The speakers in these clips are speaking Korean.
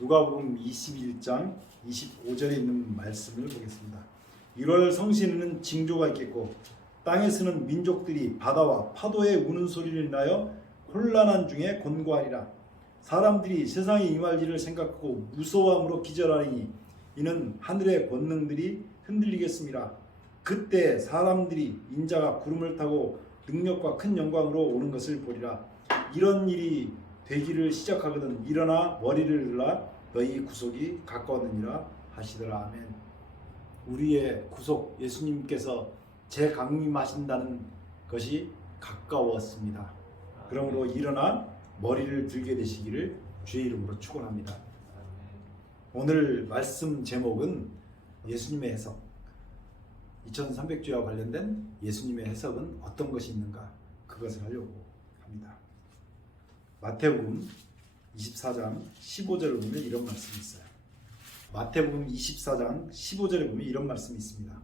누가복음 21장 25절에 있는 말씀을 보겠습니다. 1월 성신에는 징조가 있겠고 땅에 서는 민족들이 바다와 파도의 우는 소리를 인하여 혼란한 중에 곤고하리라. 사람들이 세상에 임할 일을 생각하고 무서워함으로 기절하리니 이는 하늘의 권능들이 흔들리겠습니다. 그때 사람들이 인자가 구름을 타고 능력과 큰 영광으로 오는 것을 보리라. 이런 일이 되기를 시작하거든 일어나 머리를 들라 너희 구속이 가까웠느니라 하시더라. 아멘. 우리의 구속 예수님께서 재강림하신다는 것이 가까웠습니다. 그러므로 일어나 머리를 들게 되시기를 주의 이름으로 축원합니다. 오늘 말씀 제목은 예수님의 해석, 2300주와 관련된 예수님의 해석은 어떤 것이 있는가, 그것을 하려고 합니다. 마태복음 24장 15절을 보면 이런 말씀이 있어요. 마태복음 24장 15절에 보면 이런 말씀이 있습니다.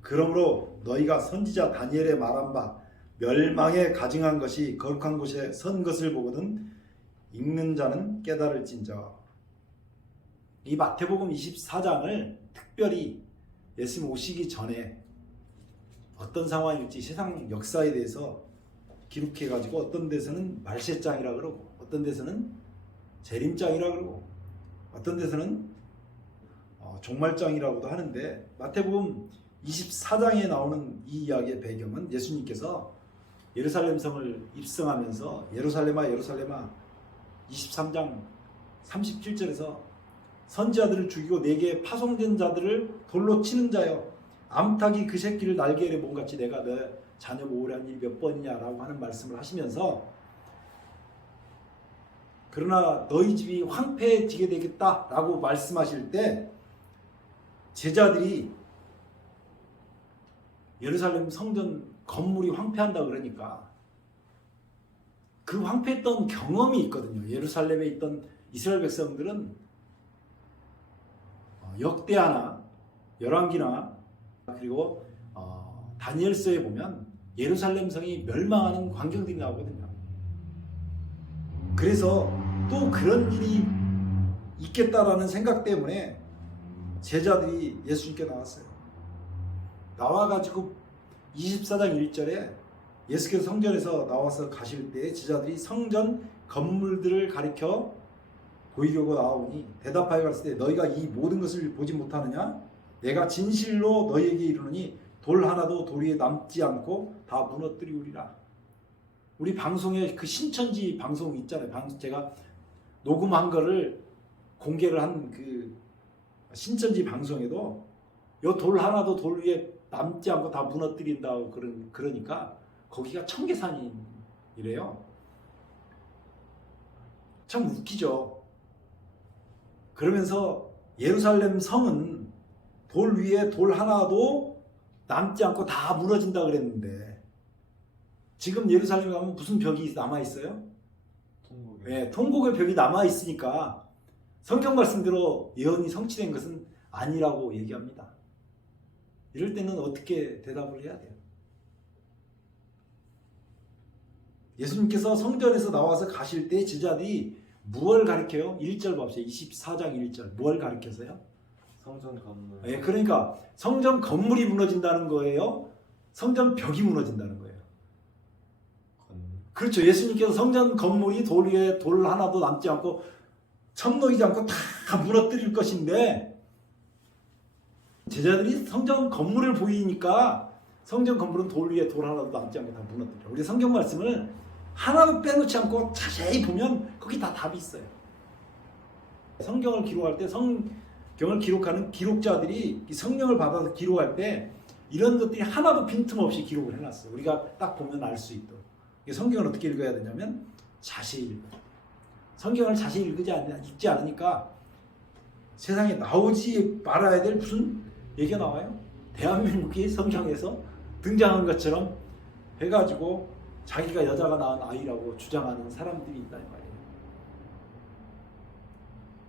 그러므로 너희가 선지자 다니엘의 말한 바 멸망에 가증한 것이 거룩한 곳에 선 것을 보거든 읽는 자는 깨달을진저. 이 마태복음 24장을 특별히 예수님 오시기 전에 어떤 상황일지 세상 역사에 대해서 기록해가지고 어떤 데서는 말세장이라 그러고 어떤 데서는 재림장이라 그러고 어떤 데서는 종말장이라고도 하는데, 마태복음 24장에 나오는 이 이야기의 배경은 예수님께서 예루살렘 성을 입성하면서 예루살렘아 예루살렘아 23장 37절에서 선지자들을 죽이고 내게 파송된 자들을 돌로 치는 자여 암탉이 그 새끼를 날개에 몸같이 내가 내 자녀 모으려 한 일이 몇 번이냐라고 하는 말씀을 하시면서, 그러나 너희 집이 황폐해지게 되겠다라고 말씀하실 때 제자들이 예루살렘 성전 건물이 황폐한다 그러니까 그 황폐했던 경험이 있거든요. 예루살렘에 있던 이스라엘 백성들은 역대하나 열왕기나 그리고 다니엘서에 보면 예루살렘 성이 멸망하는 광경들이 나오거든요. 그래서 또 그런 일이 있겠다라는 생각 때문에 제자들이 예수님께 나왔어요. 나와가지고 24장 1절에 예수께서 성전에서 나와서 가실 때 제자들이 성전 건물들을 가리켜 보이려고 나오니 대답하여 갔을 때 너희가 이 모든 것을 보지 못하느냐? 내가 진실로 너희에게 이르노니 돌 하나도 돌 위에 남지 않고 다 무너뜨리우리라. 우리 방송에 그 신천지 방송 있잖아요. 제가 녹음한 거를 공개를 한 그 신천지 방송에도 요 돌 하나도 돌 위에 남지 않고 다 무너뜨린다고 그러니까 거기가 청계산이래요. 참 웃기죠. 그러면서 예루살렘 성은 돌 위에 돌 하나도 남지 않고 다 무너진다 그랬는데 지금 예루살렘에 가면 무슨 벽이 남아있어요? 네, 통곡의 벽이 남아있으니까 성경 말씀대로 예언이 성취된 것은 아니라고 얘기합니다. 이럴 때는 어떻게 대답을 해야 돼요? 예수님께서 성전에서 나와서 가실 때 제자들이 무엇을 가리켜요? 1절 봅시다. 24장 1절 뭘 가리켜서요? 성전 건물. 네, 그러니까 성전 건물이 무너진다는 거예요? 성전 벽이 무너진다는 거예요? 그렇죠. 예수님께서 성전 건물이 돌 위에 돌 하나도 남지 않고 천 놓이지 않고 다 무너뜨릴 것인데 제자들이 성전 건물을 보이니까 성전 건물은 돌 위에 돌 하나도 남지 않고 다 무너뜨려. 우리 성경 말씀을 하나도 빼놓지 않고 자세히 보면 거기 다 답이 있어요. 성경을 기록할 때 성경을 기록하는 기록자들이 성령을 받아서 기록할 때 이런 것들이 하나도 빈틈없이 기록을 해놨어요. 우리가 딱 보면 알 수 있도록. 성경을 어떻게 읽어야 되냐면 자세히 읽어요. 성경을 자세히 읽지 않으니까 세상에 나오지 말아야 될 무슨 얘기가 나와요? 대한민국이 성경에서 등장한 것처럼 해가지고 자기가 여자가 낳은 아이라고 주장하는 사람들이 있단 말이에요.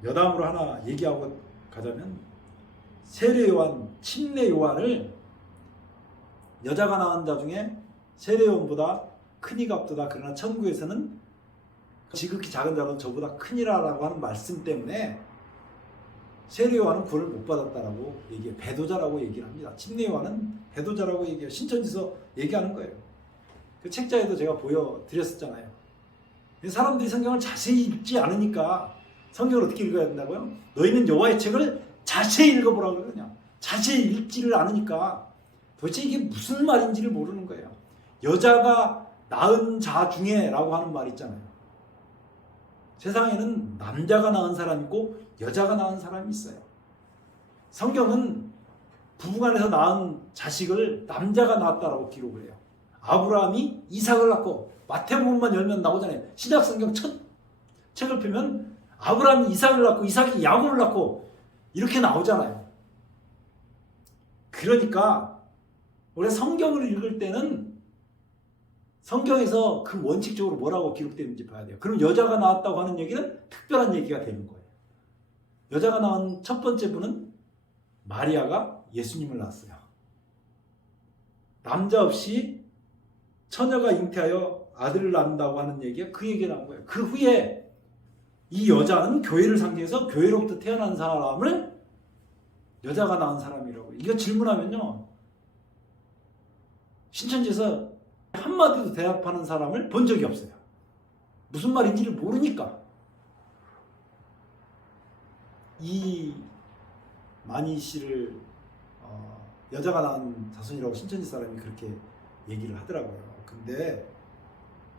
여담으로 하나 얘기하고 가자면 세례 요한, 침례 요한을 여자가 낳은 자 중에 세례 요한보다 큰이가 없도다. 그러나 천국에서는 지극히 작은 자도 저보다 크니라라고 하는 말씀 때문에 세례 요한은 구원을 못 받았다라고 얘기해. 배도자라고 얘기를 합니다. 침례 요한은 배도자라고 얘기해요. 신천지서 얘기하는 거예요. 그 책자에도 제가 보여드렸었잖아요. 사람들이 성경을 자세히 읽지 않으니까 성경을 어떻게 읽어야 된다고요? 너희는 여호와의 책을 자세히 읽어보라고 그러거든요. 자세히 읽지를 않으니까 도대체 이게 무슨 말인지를 모르는 거예요. 여자가 낳은 자 중에 라고 하는 말 있잖아요. 세상에는 남자가 낳은 사람이 있고 여자가 낳은 사람이 있어요. 성경은 부부간에서 낳은 자식을 남자가 낳았다라고 기록을 해요. 아브라함이 이삭을 낳고 마태복음만 열면 나오잖아요. 신약성경 첫 책을 펴면 아브라함이 이삭을 낳고 이삭이 야곱을 낳고 이렇게 나오잖아요. 그러니까 우리가 성경을 읽을 때는 성경에서 그 원칙적으로 뭐라고 기록되는지 봐야 돼요. 그럼 여자가 나왔다고 하는 얘기는 특별한 얘기가 되는 거예요. 여자가 낳은 첫 번째 분은 마리아가 예수님을 낳았어요. 남자 없이 처녀가 잉태하여 아들을 낳는다고 하는 얘기가 그 얘기가 나온 거예요. 그 후에 이 여자는 교회를 상징해서 교회로부터 태어난 사람을 여자가 낳은 사람이라고. 이거 질문하면요, 신천지에서 한마디도 대답하는 사람을 본 적이 없어요. 무슨 말인지를 모르니까. 이 마니 씨를 여자가 낳은 자손이라고 신천지 사람이 그렇게 얘기를 하더라고요. 근데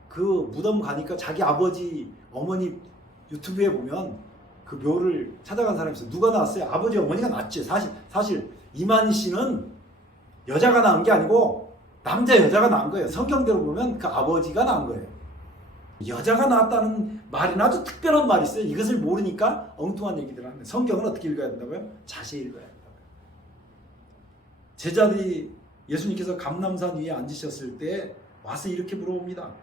그 무덤 가니까 자기 아버지 어머니 유튜브에 보면 그 묘를 찾아간 사람이 있어요. 누가 낳았어요? 아버지 어머니가 낳았지. 사실 이만희 씨는 여자가 낳은 게 아니고 남자 여자가 낳은 거예요. 성경대로 보면 그 아버지가 낳은 거예요. 여자가 낳았다는 말이 아주 특별한 말이 있어요. 이것을 모르니까 엉뚱한 얘기들을 하는데 성경은 어떻게 읽어야 된다고요? 자세히 읽어야 된다고요. 제자들이 예수님께서 감람산 위에 앉으셨을 때 와서 이렇게 물어봅니다.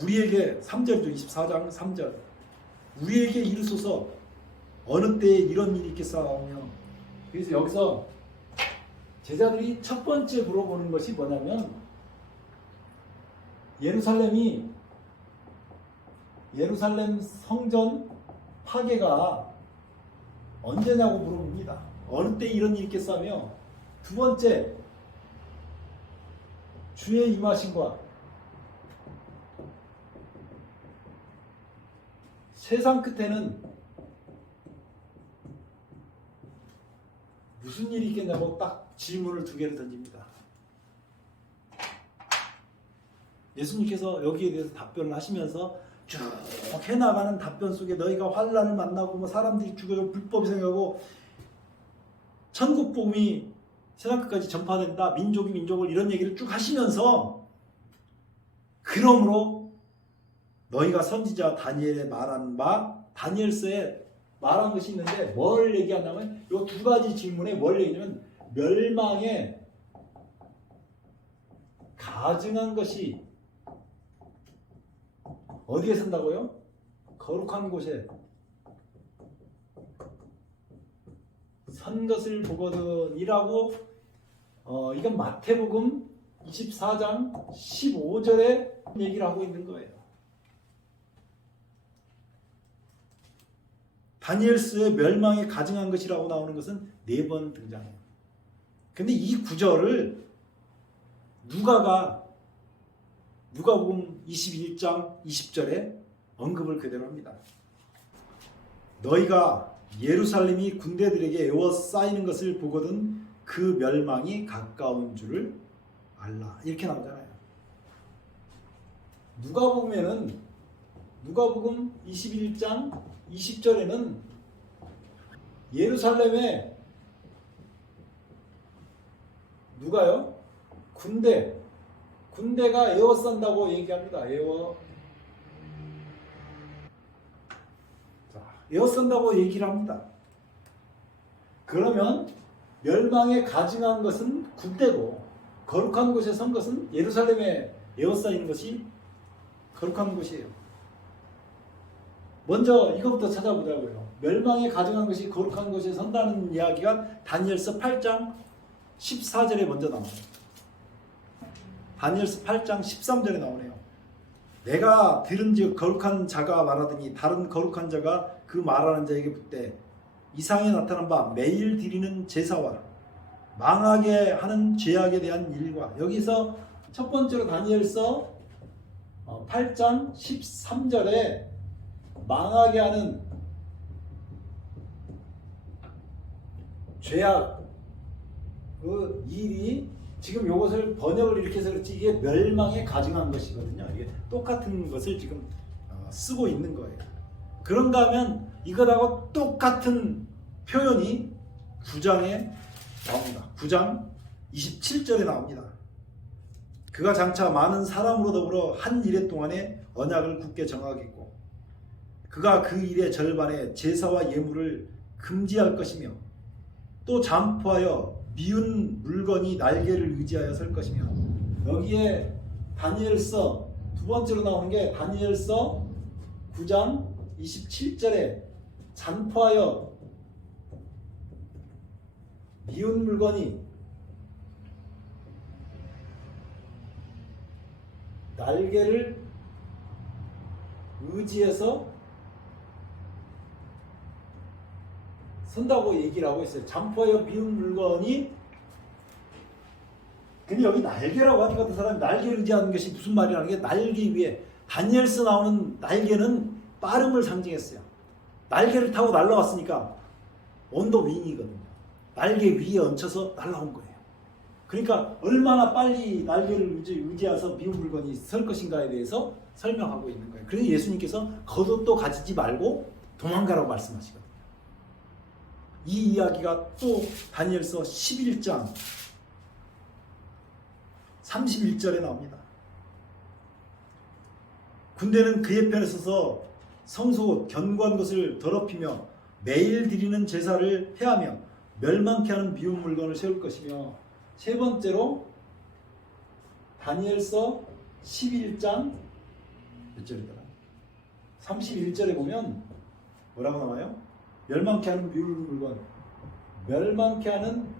우리에게 3절이죠. 24장 3절. 우리에게 이르소서 어느 때에 이런 일이 있겠사오며. 그래서 여기서 제자들이 첫 번째 물어보는 것이 뭐냐면 예루살렘 성전 파괴가 언제냐고 물어봅니다. 어느 때 이런 일이 있겠사며, 두 번째 주의 임하심과 세상 끝에는 무슨 일이 있겠냐고 딱 질문을 두 개를 던집니다. 예수님께서 여기에 대해서 답변을 하시면서 쭉 해나가는 답변 속에 너희가 환난을 만나고 사람들이 죽어서 불법이 생기고 천국 복음이 세상 끝까지 전파된다. 민족이 민족을 이런 얘기를 쭉 하시면서 그러므로 너희가 선지자 다니엘에 말한 바 다니엘서에 말한 것이 있는데 뭘 얘기하냐면 이 두 가지 질문에 뭘 얘기하냐면 멸망에 가증한 것이 어디에 산다고요? 거룩한 곳에 선 것을 보거든 이라고 이건 마태복음 24장 15절에 얘기를 하고 있는 거예요. 다니엘서에 멸망에 가증한 것이라고 나오는 것은 4번 등장해요. 근데 이 구절을 누가복음 21장 20절에 언급을 그대로 합니다. 너희가 예루살렘이 군대들에게 에워싸이는 것을 보거든 그 멸망이 가까운 줄을 알라. 이렇게 나오잖아요. 누가복음 21장 20절에는 예루살렘에 누가요? 군대가 에워싼다고 얘기합니다. 에워싼다고 얘기를 합니다. 그러면 멸망에 가증한 것은 군대고 거룩한 곳에 선 것은 예루살렘에 에워싸이는 것이 거룩한 곳이에요. 먼저 이것부터 찾아보자고요. 멸망에 가증한 것이 거룩한 곳에 선다는 이야기가 다니엘서 8장 14절에 먼저 나와요. 다니엘서 8장 13절에 나오네요. 내가 들은즉 거룩한 자가 말하더니 다른 거룩한 자가 그 말하는 자에게 묻되 이상에 나타난 바 매일 드리는 제사와 망하게 하는 죄악에 대한 일과, 여기서 첫 번째로 다니엘서 8장 13절에 망하게 하는 죄악 그 일이, 지금 이것을 번역을 이렇게 해서 그렇지 이게 멸망에 가증한 것이거든요. 이게 똑같은 것을 지금 쓰고 있는 거예요. 그런가 하면 이것하고 똑같은 표현이 9장에 나옵니다. 9장 27절에 나옵니다. 그가 장차 많은 사람으로 더불어 한 일해 동안에 언약을 굳게 정하겠고 그가 그 일의 절반에 제사와 예물을 금지할 것이며 또 잠포하여 미운 물건이 날개를 의지하여 설 것이며, 여기에 다니엘서 두 번째로 나오는 게 다니엘서 9장 27절에 잔포하여 미운 물건이 날개를 의지해서 선다고 얘기를 하고 있어요. 잠포하여 미운 물건이, 근데 여기 날개라고 하니까 그 사람이 날개를 의지하는 것이 무슨 말이라는 게, 날개 위에 다니엘서 나오는 날개는 빠름을 상징했어요. 날개를 타고 날아왔으니까 언더 윙이거든요. 날개 위에 얹혀서 날아온 거예요. 그러니까 얼마나 빨리 날개를 의지해서 미운 물건이 설 것인가에 대해서 설명하고 있는 거예요. 그래서 예수님께서 겉옷도 가지지 말고 도망가라고 말씀하시거든요. 이 이야기가 또 다니엘서 11장 31절에 나옵니다. 군대는 그의 편에 서서 성소 견고한 것을 더럽히며 매일 드리는 제사를 폐하며 멸망케 하는 미운 물건을 세울 것이며, 세 번째로 다니엘서 11장 몇 절이더라? 31절에 보면 뭐라고 나와요? 멸망케 하는 미운 물건, 멸망케 하는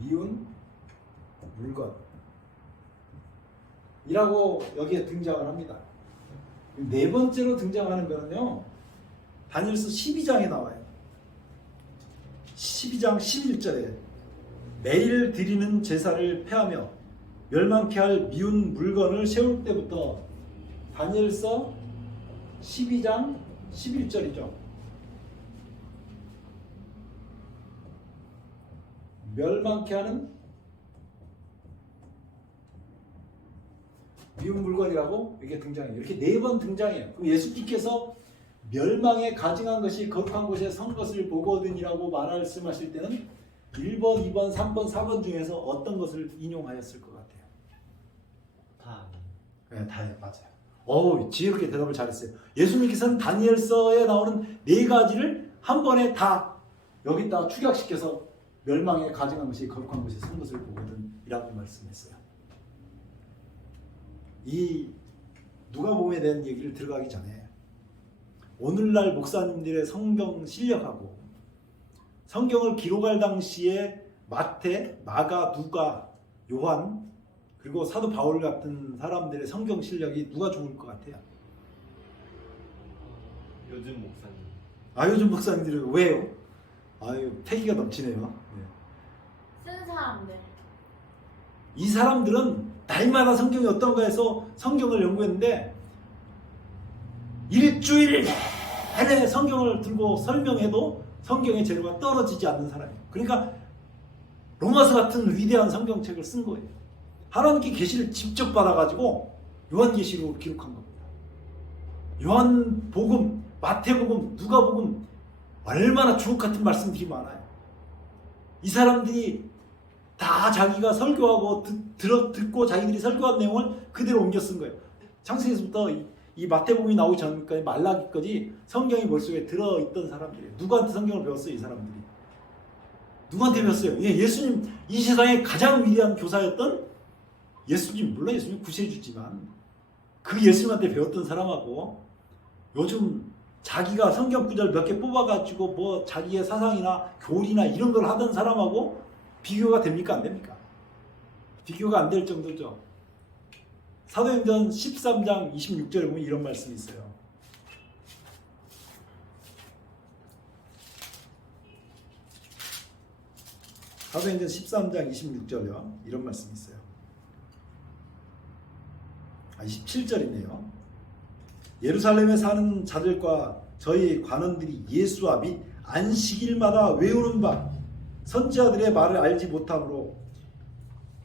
미운 물건 이라고 여기에 등장을 합니다. 네 번째로 등장하는 거는요, 다니엘서 12장에 나와요. 12장 11절에 매일 드리는 제사를 폐하며 멸망케 할 미운 물건을 세울 때부터, 다니엘서 12장 11절이죠. 멸망케 하는 미운 물건이라고 이게 등장해요. 이렇게 네 번 등장해요. 그럼 예수님께서 멸망에 가증한 것이 거룩한 곳에 선 것을 보거든이라고 말씀하실 때는 1번, 2번, 3번, 4번 중에서 어떤 것을 인용하였을 것 같아요? 다. 네, 다예요. 맞아요. 지혜롭게 대답을 잘했어요. 예수님께서는 다니엘서에 나오는 네 가지를 한 번에 다 여기다 축약시켜서 멸망에 가증한 것이 거룩한 곳에 선 것을 보거든 이라고 말씀했어요. 이 누가복음에 대한 얘기를 들어가기 전에 오늘날 목사님들의 성경 실력하고 성경을 기록할 당시에 마태, 마가, 누가, 요한 그리고 사도 바울 같은 사람들의 성경 실력이 누가 좋을 것 같아요? 요즘 목사님. 요즘 목사님들은 왜요? 패기가 넘치네요. 네. 쓴 사람들. 이 사람들은 날마다 성경이 어떤가 해서 성경을 연구했는데 일주일 내내 성경을 들고 설명해도 성경의 재료가 떨어지지 않는 사람이에요. 그러니까 로마서 같은 위대한 성경책을 쓴 거예요. 하나님께 계시를 직접 받아가지고 요한계시록으로 기록한 겁니다. 요한복음, 마태복음, 누가복음 얼마나 주옥같은 말씀들이 많아요. 이 사람들이 다 자기가 설교하고 듣고 자기들이 설교한 내용을 그대로 옮겨 쓴 거예요. 창세기에서부터 이 마태복음이 나오기 전까지 말라기까지 성경이 머릿속에 들어있던 사람들이에요. 누구한테 성경을 배웠어요? 이 사람들이. 누구한테 배웠어요? 예수님, 이 세상의 가장 위대한 교사였던 예수님, 물론 예수님 구세주지만 그 예수님한테 배웠던 사람하고 요즘 자기가 성경 구절 몇 개 뽑아가지고 뭐 자기의 사상이나 교리나 이런 걸 하던 사람하고 비교가 됩니까? 안 됩니까? 비교가 안 될 정도죠. 사도행전 13장 26절에 보면 이런 말씀이 있어요. 사도행전 13장 26절이요. 이런 말씀이 있어요. 27절이네요. 예루살렘에 사는 자들과 저희 관원들이 예수와 및 안식일마다 외우는 바 선지자들의 말을 알지 못하므로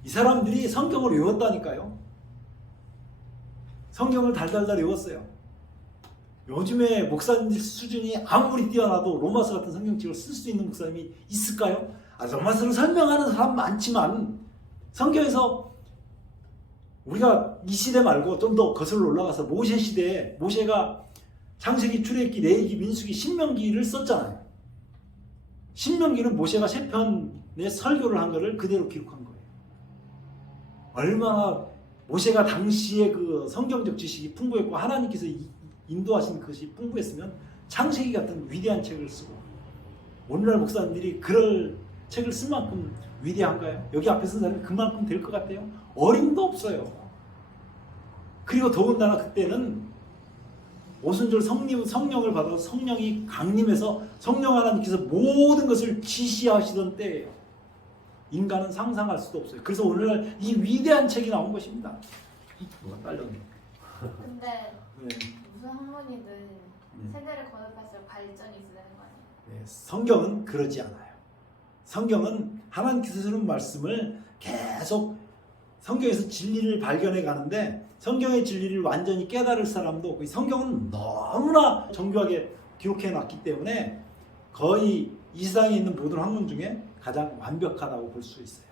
이 사람들이 성경을 외웠다니까요. 성경을 달달달 외웠어요. 요즘에 목사님들 수준이 아무리 뛰어나도 로마서 같은 성경책을 쓸 수 있는 목사님이 있을까요? 로마서를 설명하는 사람 많지만 성경에서 우리가 이 시대 말고 좀 더 거슬러 올라가서 모세 시대에 모세가 창세기, 출애굽기, 레위기, 민수기, 신명기를 썼잖아요. 신명기는 모세가 세 편의 설교를 한 것을 그대로 기록한 거예요. 얼마나 모세가 당시에 그 성경적 지식이 풍부했고 하나님께서 인도하신 것이 풍부했으면 창세기 같은 위대한 책을 쓰고, 오늘날 목사님들이 그럴 책을 쓸 만큼 위대한가요? 여기 앞에 쓴 사람이 그만큼 될 것 같아요? 어림도 없어요. 그리고 더군다나 그때는 오순절 성령을 받아서 성령이 강림해서 성령 하나님께서 모든 것을 지시하시던 때예요. 인간은 상상할 수도 없어요. 그래서 오늘날 이 위대한 책이 나온 것입니다. 뭐가 딸렸네. 근데 네. 무슨 학문이든 세대를 거듭할수록 발전이 있어야 되는 거 아니에요? 네, 성경은 그러지 않아요. 성경은 하나님께서 주는 말씀을 계속 성경에서 진리를 발견해 가는데 성경의 진리를 완전히 깨달을 사람도 없고, 성경은 너무나 정교하게 기록해 놨기 때문에 거의 이 세상에 있는 모든 학문 중에 가장 완벽하다고 볼 수 있어요.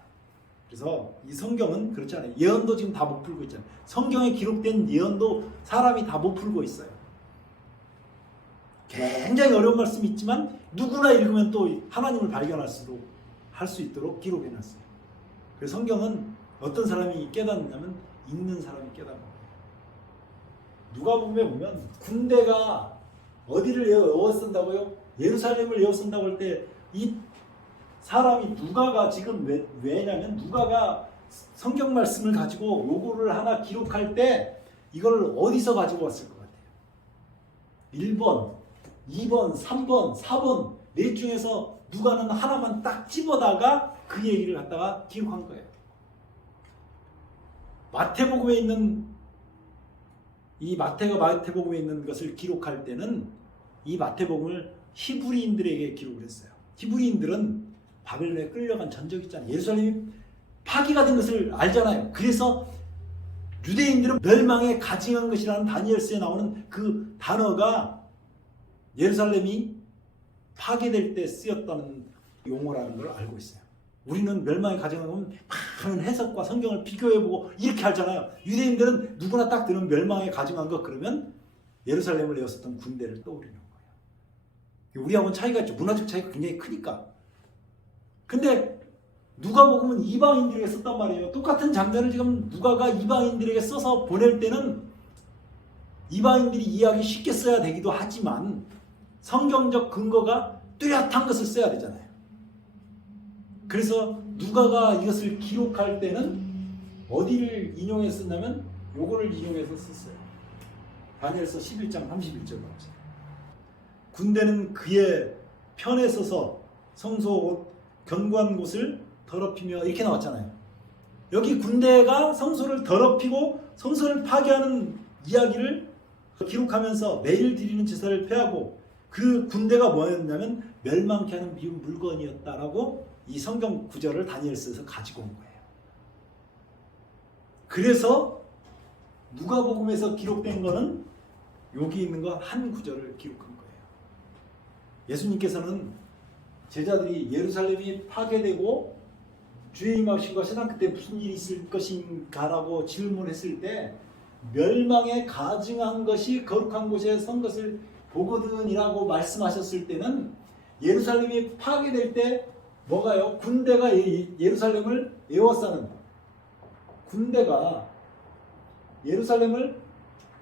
그래서 이 성경은 그렇지 않아요. 예언도 지금 다 못 풀고 있잖아요. 성경에 기록된 예언도 사람이 다 못 풀고 있어요. 굉장히 어려운 말씀이 있지만 누구나 읽으면 또 하나님을 발견할 수 있도록 기록해 놨어요. 그래서 성경은 어떤 사람이 깨닫느냐면 읽는 사람이 깨닫는 거예요. 누가복음에 보면 군대가 어디를 에워 쓴다고요? 예루살렘을 에워 쓴다고 할 때 이 사람이 누가가 지금 왜냐면 누가가 성경 말씀을 가지고 요거를 하나 기록할 때 이걸 어디서 가지고 왔을 것 같아요? 1번, 2번, 3번, 4번 넷 중에서 누가는 하나만 딱 집어다가 그 얘기를 갖다가 기록한 거예요. 마태복음에 있는 이 마태복음에 있는 것을 기록할 때는 이 마태복음을 히브리인들에게 기록을 했어요. 히브리인들은 바벨론에 끌려간 전적이 있잖아요. 예루살렘이 파기가 된 것을 알잖아요. 그래서 유대인들은 멸망에 가증한 것이라는 다니엘서에 나오는 그 단어가 예루살렘이 파괴될 때 쓰였다는 용어라는 걸 알고 있어요. 우리는 멸망에 가증하면 많은 해석과 성경을 비교해보고 이렇게 하잖아요. 유대인들은 누구나 딱 들으면 멸망에 가증한 것 그러면 예루살렘을 에웠었던 군대를 떠올리는 거예요. 우리하고는 차이가 있죠. 문화적 차이가 굉장히 크니까. 근데 누가복음은 이방인들에게 썼단 말이에요. 똑같은 장면을 지금 누가가 이방인들에게 써서 보낼 때는 이방인들이 이해하기 쉽게 써야 되기도 하지만 성경적 근거가 뚜렷한 것을 써야 되잖아요. 그래서 누가가 이것을 기록할 때는 어디를 인용해서 썼냐면 요거를 인용해서 썼어요. 다니엘서 11장 31절 나오세요. 군대는 그의 편에 서서 성소 견고한 곳을 더럽히며 이렇게 나왔잖아요. 여기 군대가 성소를 더럽히고 성소를 파괴하는 이야기를 기록하면서 매일 드리는 제사를 폐하고 그 군대가 뭐였냐면 멸망케 하는 미운 물건이었다라고 이 성경 구절을 다니엘서에서 가지고 온 거예요. 그래서 누가복음에서 기록된 거는 여기 있는 거 한 구절을 기록한 거예요. 예수님께서는 제자들이 예루살렘이 파괴되고 주의 임하심과 세상 끝에 무슨 일이 있을 것인가라고 질문했을 때 멸망에 가증한 것이 거룩한 곳에 선 것을 보거든이라고 말씀하셨을 때는 예루살렘이 파괴될 때 뭐가요? 군대가 예루살렘을 에워싸는, 군대가 예루살렘을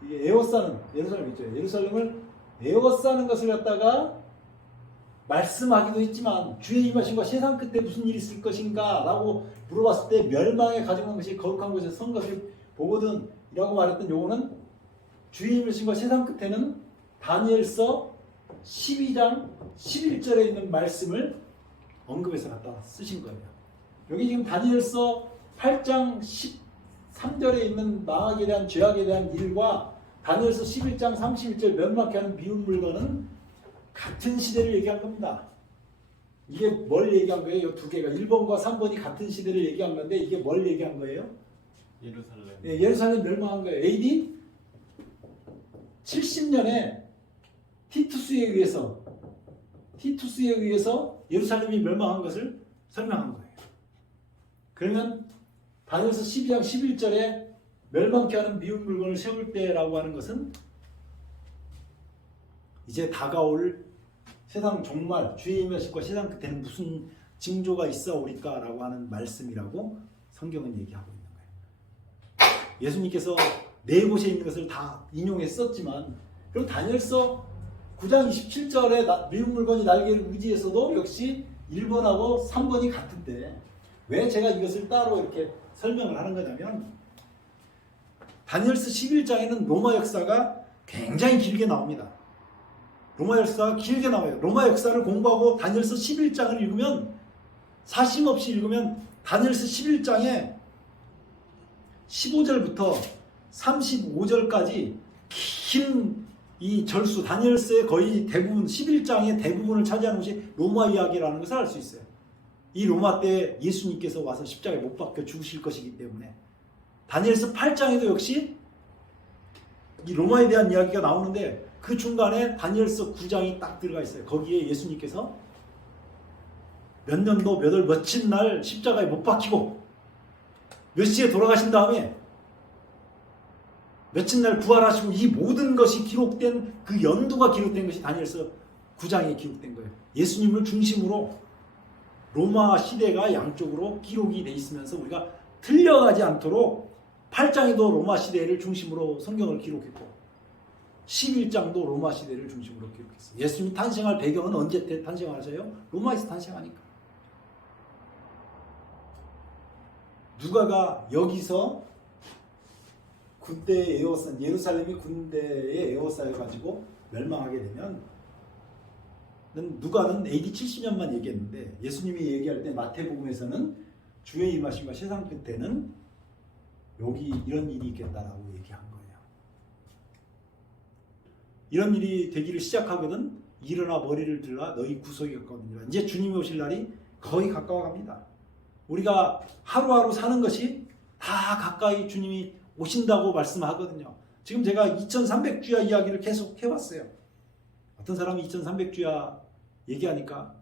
에워싸는, 예루살렘 있죠. 예루살렘을 에워싸는 것을 갖다가 말씀하기도 했지만 주의 임하심과 세상 끝에 무슨 일이 있을 것인가 라고 물어봤을 때 멸망에 가증한 것이 거룩한 곳에 선 것을 보거든 이라고 말했던 요거는 주의 임하심과 세상 끝에는 다니엘서 12장 11절에 있는 말씀을 언급해서 갖다 쓰신 거예요. 여기 지금 다니엘서 8장 13절에 있는 망하게 대한 죄악에 대한 일과 다니엘서 11장 31절 멸망케 하는 미운 물건은 같은 시대를 얘기한 겁니다. 이게 뭘 얘기한 거예요? 이 두 개가 1번과 3번이 같은 시대를 얘기한 건데 이게 뭘 얘기한 거예요? 예루살렘. 예, 예루살렘 멸망한 거예요. AD 70년에 티투스에 의해서 예루살렘이 멸망한 것을 설명한 거예요. 그러면 다니엘서 12장 11절에 멸망케 하는 미운 물건을 세울 때라고 하는 것은 이제 다가올 세상 종말, 주의 임하실과 세상 끝에는 무슨 징조가 있어오리까 라고 하는 말씀이라고 성경은 얘기하고 있는 거예요. 예수님께서 네 곳에 있는 것을 다 인용했었지만 그리고 다니엘서 9장 27절에 미운 물건이 날개를 의지해서도 역시 1번하고 3번이 같은데 왜 제가 이것을 따로 이렇게 설명을 하는 거냐면 다니엘서 11장에는 로마 역사가 굉장히 길게 나옵니다. 로마 역사가 길게 나와요. 로마 역사를 공부하고 다니엘서 11장을 읽으면 사심 없이 읽으면 다니엘서 11장에 15절부터 35절까지 긴 이 절수 다니엘서의 거의 대부분 11장의 대부분을 차지하는 것이 로마 이야기라는 것을 알 수 있어요. 이 로마 때 예수님께서 와서 십자가에 못 박혀 죽으실 것이기 때문에 다니엘서 8장에도 역시 이 로마에 대한 이야기가 나오는데 그 중간에 다니엘서 9장이 딱 들어가 있어요. 거기에 예수님께서 몇 년도 몇 월 며칠 날 십자가에 못 박히고 몇 시에 돌아가신 다음에 며칠 날 부활하시고 이 모든 것이 기록된 그 연도가 기록된 것이 다니엘서 9장에 기록된 거예요. 예수님을 중심으로 로마 시대가 양쪽으로 기록이 돼 있으면서 우리가 틀려가지 않도록 8장에도 로마 시대를 중심으로 성경을 기록했고 11장도 로마 시대를 중심으로 기록했어요. 예수님 탄생할 배경은 언제 때 탄생하셔요? 로마에서 탄생하니까. 누가가 여기서 군대에 에워싼 예루살렘이 군대에 에워싸여가지고 멸망하게 되면 누가는 AD 70년만 얘기했는데 예수님이 얘기할 때 마태복음에서는 주의 임하심과 세상 끝에는 여기 이런 일이 있겠다라고 얘기한 거예요. 이런 일이 되기를 시작하거든 일어나 머리를 들라 너희 구속이 가까우니라. 이제 주님이 오실 날이 거의 가까워 갑니다. 우리가 하루하루 사는 것이 다 가까이 주님이 오신다고 말씀하거든요. 지금 제가 2300주야 이야기를 계속 해왔어요. 어떤 사람이 2300주야 얘기하니까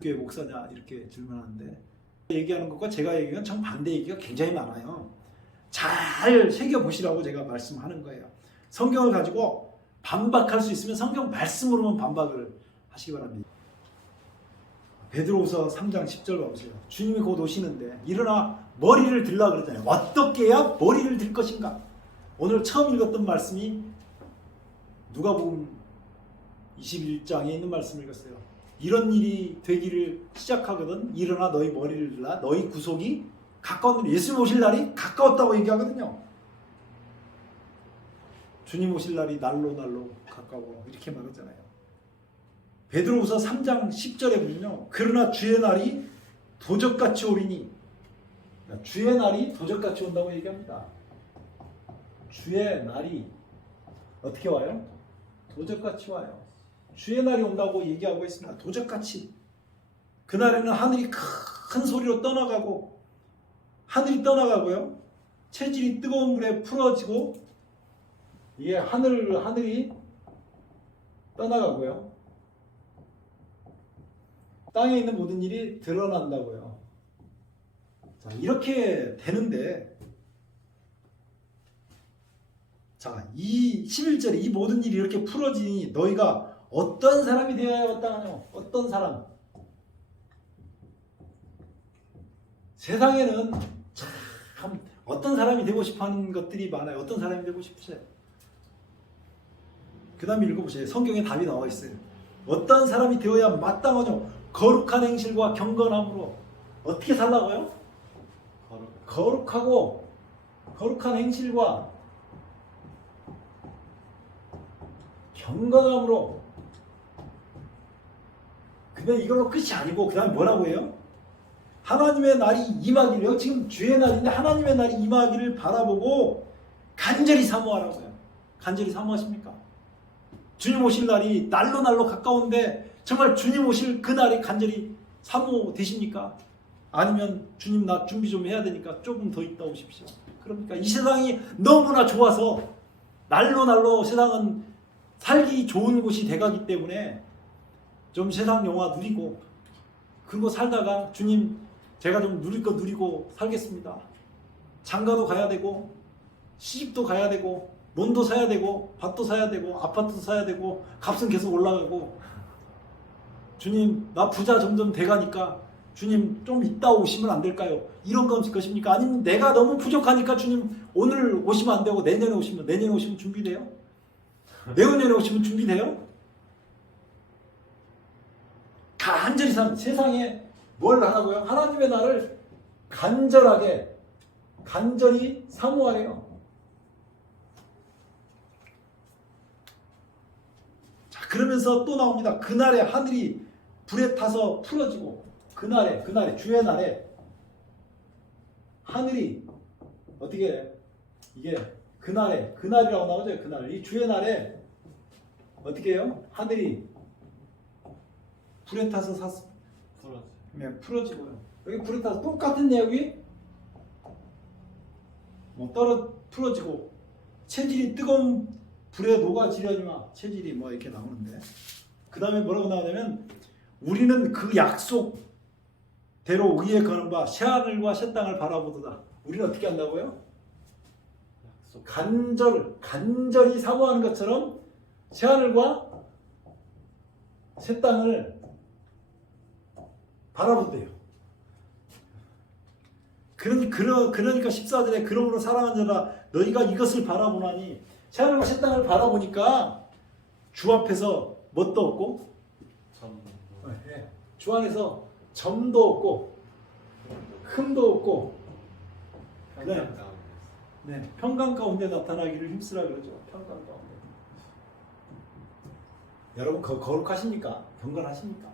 교회 목사냐 이렇게 질문하는데 얘기하는 것과 제가 얘기하는 정반대 얘기가 굉장히 많아요. 잘 새겨보시라고 제가 말씀하는 거예요. 성경을 가지고 반박할 수 있으면 성경 말씀으로만 반박을 하시기 바랍니다. 베드로후서 3장 10절 봐보세요. 주님이 곧 오시는데 일어나 머리를 들라 그러잖아요. 어떻게 해야 머리를 들 것인가? 오늘 처음 읽었던 말씀이 누가복음 21장에 있는 말씀을 읽었어요. 이런 일이 되기를 시작하거든 일어나 너희 머리를 들라 너희 구속이 가까운 예수님 오실 날이 가까웠다고 얘기하거든요. 주님 오실 날이 날로 가까워 이렇게 말하잖아요. 베드로후서 3장 10절에 보면요. 그러나 주의 날이 도적같이 오리니 주의 날이 도적같이 온다고 얘기합니다. 주의 날이 어떻게 와요? 도적같이 와요. 주의 날이 온다고 얘기하고 있습니다. 도적같이. 그날에는 하늘이 큰 소리로 떠나가고 하늘이 떠나가고요. 체질이 뜨거운 물에 풀어지고 이게 하늘이 떠나가고요. 땅에 있는 모든 일이 드러난다고요. 자, 이렇게 되는데 자, 이 11절에 이 모든 일이 이렇게 풀어지니 너희가 어떤 사람이 되어야 마땅하냐? 어떤 사람? 세상에는 참 어떤 사람이 되고 싶어하는 것들이 많아요. 어떤 사람이 되고 싶으세요? 그 다음에 읽어보세요. 성경에 답이 나와 있어요. 어떤 사람이 되어야 마땅하냐? 거룩한 행실과 경건함으로 어떻게 살라고요? 거룩하고 거룩한 행실과 경건함으로. 근데 이걸로 끝이 아니고 그 다음에 뭐라고 해요? 하나님의 날이 임하기를, 지금 주의 날인데 하나님의 날이 임하기를 바라보고 간절히 사모하라고요. 간절히 사모하십니까? 주님 오실 날이 날로 가까운데 정말 주님 오실 그 날이 간절히 사모되십니까? 아니면 주님 나 준비 좀 해야 되니까 조금 더 있다 오십시오. 그러니까 이 세상이 너무나 좋아서 날로 세상은 살기 좋은 곳이 돼가기 때문에 좀 세상 영화 누리고 그리고 살다가 주님 제가 좀 누릴 거 누리고 살겠습니다. 장가도 가야 되고 시집도 가야 되고 논도 사야 되고 밭도 사야 되고 아파트도 사야 되고 값은 계속 올라가고 주님 나 부자 점점 돼가니까 주님 좀 이따 오시면 안 될까요? 이런 거 없을 것입니까? 아니면 내가 너무 부족하니까 주님 오늘 오시면 안 되고 내년에 오시면 준비돼요? 내년에 오시면 준비돼요? 간절히 세상에 뭘 하라고요? 하나님의 날을 간절히 사모하래요. 자, 그러면서 또 나옵니다. 그날에 하늘이 불에 타서 풀어지고 그날에 주의 날에 하늘이 어떻게 해요? 이게 그날이라고 나오죠. 그날 이 주의 날에 어떻게 해요? 하늘이 불에 타서 풀어지고요. 여기 불에 타서 똑같은 내용이 풀어지고 체질이 뜨거운 불에 녹아지려니와 체질이 이렇게 나오는데 그 다음에 뭐라고 나오냐면 우리는 그 약속대로 위에 거는 바 새하늘과 새 땅을 바라보도다. 우리는 어떻게 한다고요? 간절히 사모하는 것처럼 새하늘과 새 땅을 바라본대요. 그러니까 14절에 그러므로 사랑하는 자라 너희가 이것을 바라보나니 새하늘과 새 땅을 바라보니까 주 앞에서 뭣도 없고 주 안에서 점도 없고 흠도 없고 평강 가운데 나타나기를 힘쓰라 그러죠. 평강 가운데. 여러분 거룩하십니까? 경건하십니까?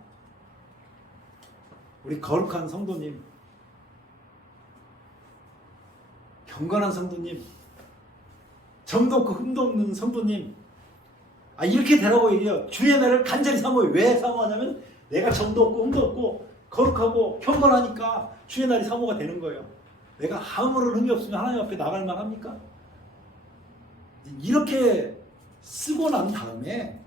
우리 거룩한 성도님, 경건한 성도님, 점도 없고 흠도 없는 성도님, 이렇게 되라고 얘기해요. 주의 날을 간절히 사모해요. 왜 사모하냐면 내가 점도 없고 흠도 없고 거룩하고 경건하니까 주의 날이 사모가 되는 거예요. 내가 아무런 흠이 없으면 하나님 앞에 나갈 만합니까? 이렇게 쓰고 난 다음에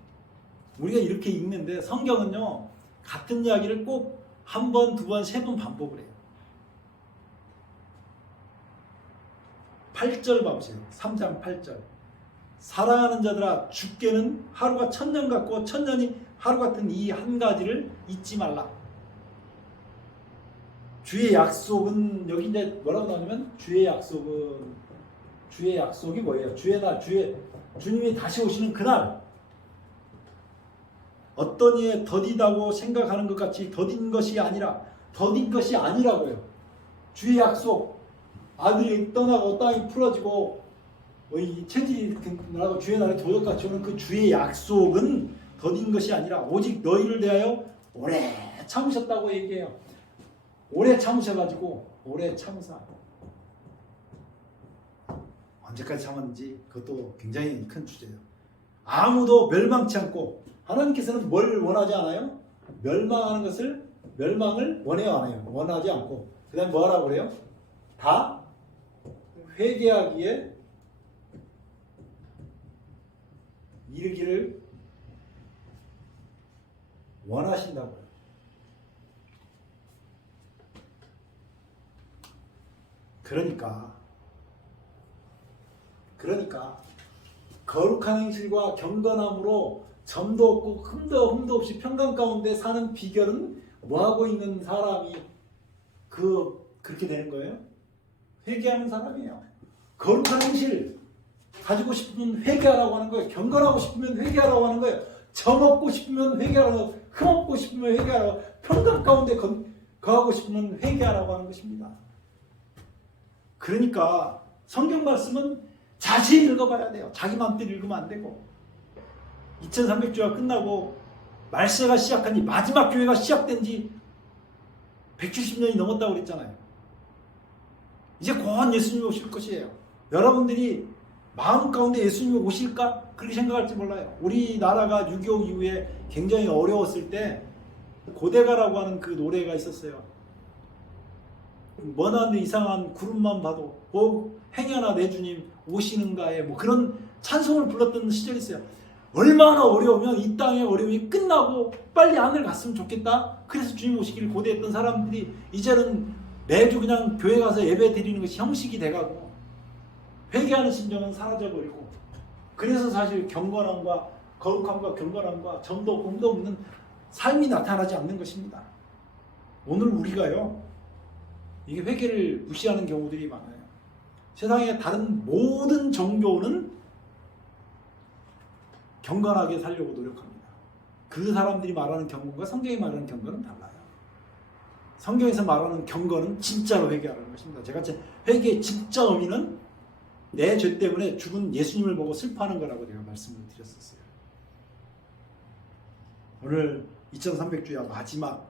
우리가 이렇게 읽는데 성경은요 같은 이야기를 꼭 한 번, 두 번, 세 번 반복을 해요. 8절 봐보세요. 3장 8절. 사랑하는 자들아 주께는 하루가 1000년 같고 1000년이 하루 같은 이 한 가지를 잊지 말라. 주의 약속은 여기 이제 뭐라고 나오냐면 주의 약속이 뭐예요? 주의 날, 주님이 다시 오시는 그날 어떤 이에 더디다고 생각하는 것 같이 더딘 것이 아니라고요. 주의 약속, 아들이 떠나고 땅이 풀어지고 이 체질이 나고 주의 날에 도적같이 오는 그 주의 약속은 더딘 것이 아니라 오직 너희를 대하여 오래 참으셨다고 얘기해요. 오래 참으셔가지고 오래 참으사 언제까지 참았는지 그것도 굉장히 큰 주제예요. 아무도 멸망치 않고 하나님께서는 뭘 원하지 않아요? 멸망을 원해요, 안 해요? 원하지 않고 그 다음에 뭐하라고 그래요? 다 회개하기에 이르기를 원하신다고요. 그러니까 거룩한 행실과 경건함으로 점도 없고 흠도 없이 평강 가운데 사는 비결은 뭐하고 있는 사람이 그렇게 되는 거예요? 회개하는 사람이에요. 거룩한 행실 가지고 싶으면 회개하라고 하는 거예요. 경건하고 싶으면 회개하라고 하는 거예요. 점 없고 싶으면 회개하라고, 흠 없고 싶으면 회개하라고, 평강 가운데 거하고 싶으면 회개하라고 하는 것입니다. 그러니까 성경 말씀은 자세히 읽어봐야 돼요. 자기 마음대로 읽으면 안 되고 2300주가 끝나고 말세가 시작한 지 마지막 교회가 시작된 지 170년이 넘었다고 그랬잖아요. 이제 곧 예수님이 오실 것이에요. 여러분들이 마음 가운데 예수님이 오실까? 그렇게 생각할지 몰라요. 우리나라가 6.25 이후에 굉장히 어려웠을 때 고대가라고 하는 그 노래가 있었어요. 머나는 이상한 구름만 봐도 행여나 내 주님 오시는가에 뭐 그런 찬송을 불렀던 시절이 있어요. 얼마나 어려우면 이 땅의 어려움이 끝나고 빨리 하늘 갔으면 좋겠다. 그래서 주님 오시기를 고대했던 사람들이 이제는 매주 그냥 교회 가서 예배 드리는 것이 형식이 돼가고 회개하는 심정은 사라져버리고, 그래서 사실 경건함과 거룩함과 경건함과 점도 없고 흠도 없는 삶이 나타나지 않는 것입니다. 오늘 우리가요, 이게 회개를 무시하는 경우들이 많아요. 세상의 다른 모든 종교는 경건하게 살려고 노력합니다. 그 사람들이 말하는 경건과 성경이 말하는 경건은 달라요. 성경에서 말하는 경건은 진짜로 회개하라는 것입니다. 제가 회개의 진짜 의미는 내 죄 때문에 죽은 예수님을 보고 슬퍼하는 거라고 제가 말씀을 드렸었어요. 오늘 2300주야 마지막,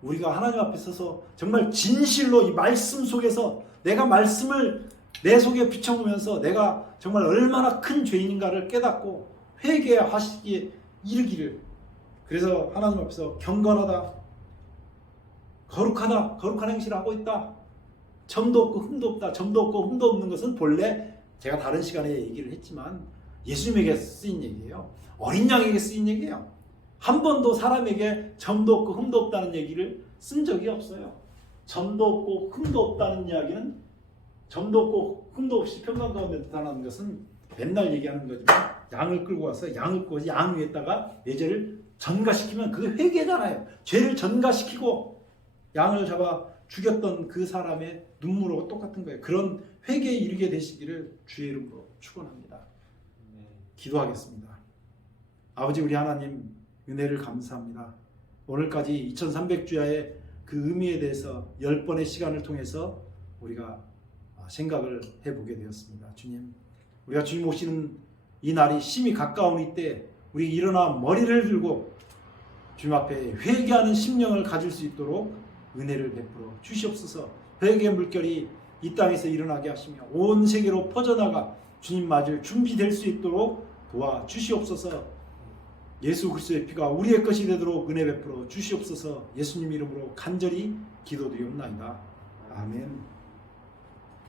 우리가 하나님 앞에 서서 정말 진실로 이 말씀 속에서 내가 말씀을 내 속에 비춰보면서 내가 정말 얼마나 큰 죄인인가를 깨닫고 회개하시기에 이르기를, 그래서 하나님 앞에서 경건하다, 거룩하다, 거룩한 행실을 하고 있다, 점도 없고 흠도 없다. 점도 없고 흠도 없는 것은 본래 제가 다른 시간에 얘기를 했지만 예수님에게 쓰인 얘기예요. 어린 양에게 쓰인 얘기예요. 한 번도 사람에게 점도 없고 흠도 없다는 얘기를 쓴 적이 없어요. 점도 없고 흠도 없다는 이야기는, 점도 없고 흠도 없이 평강 가운데 나타나는 것은 맨날 얘기하는 거지만, 양을 끌고 와서 양 위에다가 내 죄를 전가시키면 그게 회개잖아요. 죄를 전가시키고 양을 잡아 죽였던 그 사람의 눈물하고 똑같은 거예요. 그런 회개에 이르게 되시기를 주의 이름으로 축원합니다. 기도하겠습니다. 아버지, 우리 하나님 은혜를 감사합니다. 오늘까지 2300주야의 그 의미에 대해서 10번의 시간을 통해서 우리가 생각을 해보게 되었습니다. 주님, 우리가 주님 오시는 이 날이 심히 가까운 이때 우리 일어나 머리를 들고 주님 앞에 회개하는 심령을 가질 수 있도록 은혜를 베풀어 주시옵소서. 회개의 물결이 이 땅에서 일어나게 하시며 온 세계로 퍼져나가 주님 맞을 준비될 수 있도록 도와주시옵소서. 예수 그리스도의 피가 우리의 것이 되도록 은혜 베풀어 주시옵소서. 예수님 이름으로 간절히 기도드리옵나이다. 아멘.